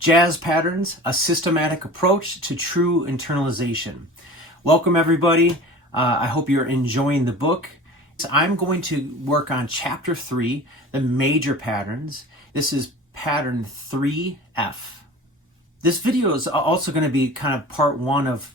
Jazz Patterns, a systematic approach to true internalization. Welcome everybody. I hope you're enjoying the book. I'm going to work on chapter 3, the major patterns. This is pattern 3F. This video is also going to be kind of part 1 of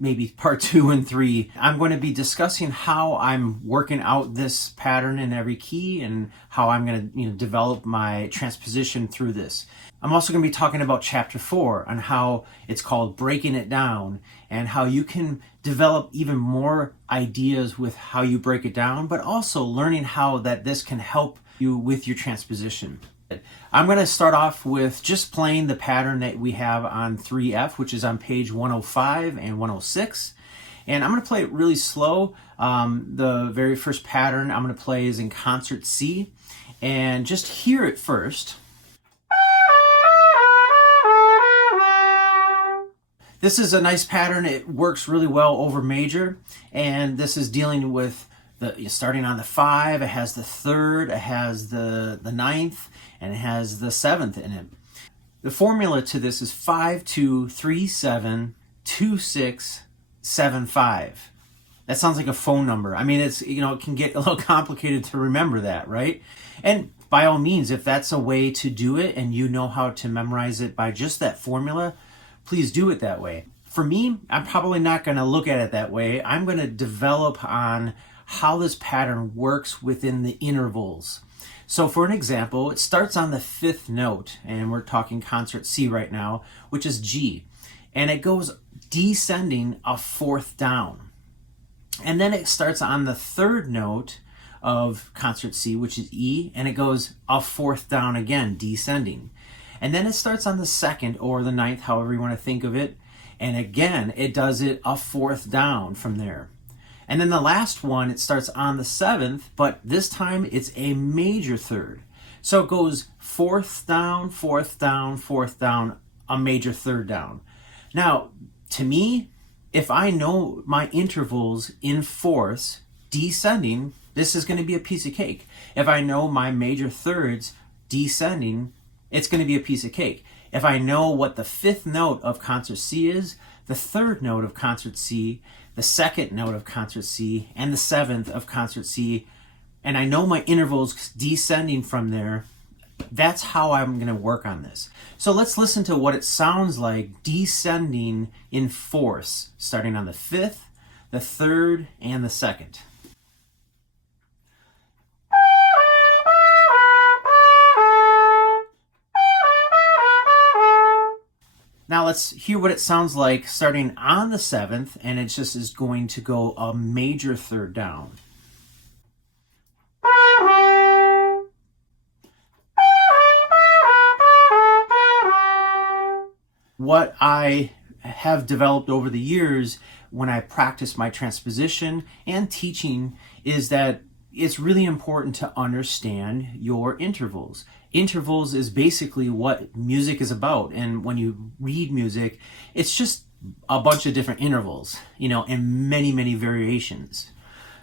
maybe part 2 and 3. I'm going to be discussing how I'm working out this pattern in every key and how I'm going to develop my transposition through this. I'm also going to be talking about chapter 4 on how it's called breaking it down and how you can develop even more ideas with how you break it down, but also learning how this can help you with your transposition. I'm going to start off with just playing the pattern that we have on 3F, which is on page 105 and 106. And I'm going to play it really slow. The very first pattern I'm going to play is in concert C. And just hear it first. This is a nice pattern. It works really well over major. And this is dealing with starting on the 5, it has the 3rd, it has the 9th, and it has the 7th in it. The formula to this is 5-2-3-7-2-6-7-5. That sounds like a phone number. I mean, it can get a little complicated to remember that, right? And by all means, if that's a way to do it and you know how to memorize it by just that formula, please do it that way. For me, I'm probably not going to look at it that way. I'm going to develop on how this pattern works within the intervals. So for an example, it starts on the 5th note, and we're talking concert C right now, which is G, and it goes descending a 4th down. And then it starts on the 3rd note of concert C, which is E, and it goes a 4th down again, descending. And then it starts on the 2nd or the 9th, however you want to think of it, and again, it does it a 4th down from there. And then the last one, it starts on the 7th, but this time it's a major 3rd. So it goes 4th down, 4th down, 4th down, a major 3rd down. Now, to me, if I know my intervals in fourths descending, this is going to be a piece of cake. If I know my major 3rds descending, it's going to be a piece of cake. If I know what the 5th note of concert C is, the 3rd note of concert C, the 2nd note of concert C, and the 7th of concert C, and I know my intervals descending from there, that's how I'm going to work on this. So let's listen to what it sounds like descending in fourths, starting on the 5th, the 3rd, and the 2nd. Now let's hear what it sounds like starting on the 7th, and it just is going to go a major 3rd down. What I have developed over the years when I practice my transposition and teaching is that it's really important to understand your intervals. Intervals is basically what music is about. And when you read music, it's just a bunch of different intervals, and many, many variations.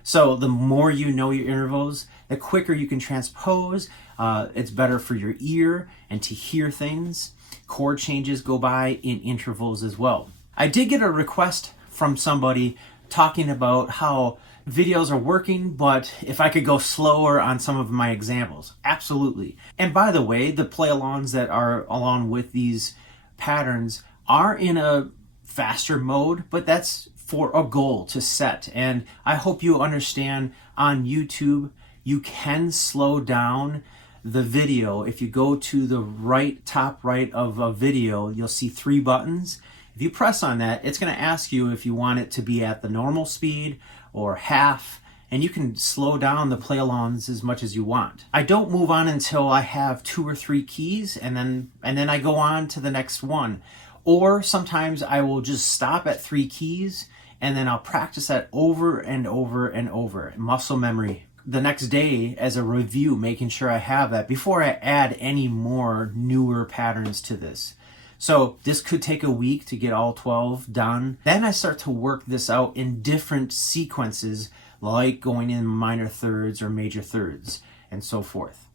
So the more you know your intervals, the quicker you can transpose. It's better for your ear and to hear things. Chord changes go by in intervals as well. I did get a request from somebody talking about how videos are working, but if I could go slower on some of my examples. Absolutely. And by the way, the play-alongs that are along with these patterns are in a faster mode, but that's for a goal to set. And I hope you understand on YouTube, you can slow down the video. If you go to the top right of a video, you'll see 3 buttons. If you press on that, it's going to ask you if you want it to be at the normal speed or half, and you can slow down the play-alongs as much as you want. I don't move on until I have 2 or 3 keys, and then I go on to the next one. Or sometimes I will just stop at 3 keys, and then I'll practice that over and over and over. Muscle memory. The next day as a review, making sure I have that before I add any more newer patterns to this. So this could take a week to get all 12 done. Then I start to work this out in different sequences, like going in minor thirds or major thirds and so forth.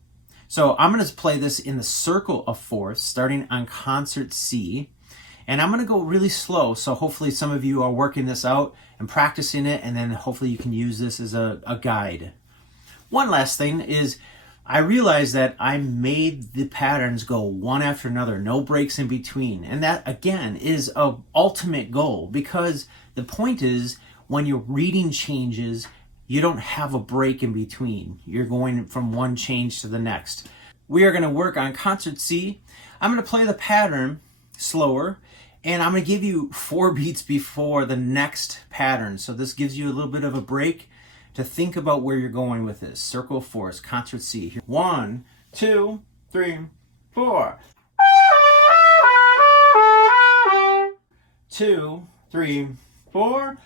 So I'm going to play this in the circle of fourths, starting on concert C. And I'm going to go really slow, so hopefully some of you are working this out and practicing it, and then hopefully you can use this as a guide. One last thing is, I realized that I made the patterns go one after another, no breaks in between. And that, again, is an ultimate goal, because the point is, when your reading changes, you don't have a break in between. You're going from one change to the next. We are going to work on concert C. I'm going to play the pattern slower, and I'm going to give you 4 beats before the next pattern. So this gives you a little bit of a break to think about where you're going with this. Circle of fourths, concert C. 1, 2, 3, 4. 2, 3, 4.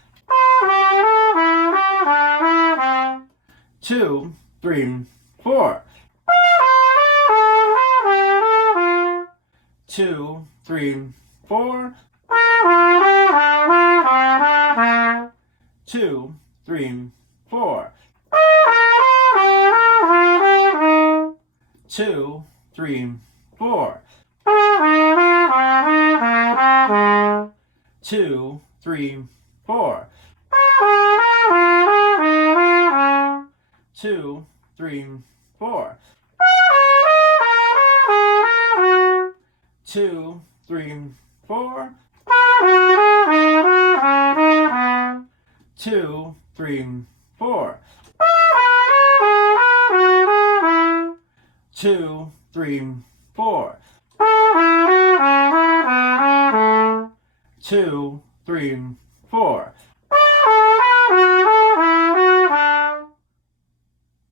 2, 3, 4. 2, 3, 4. 2, 3, 4. 2, 3, 4. 2, 3, 4. 2, 3, 4. 2, 3, 4. 2, 3, 4. 2, 3, 4. 2, 3, 4.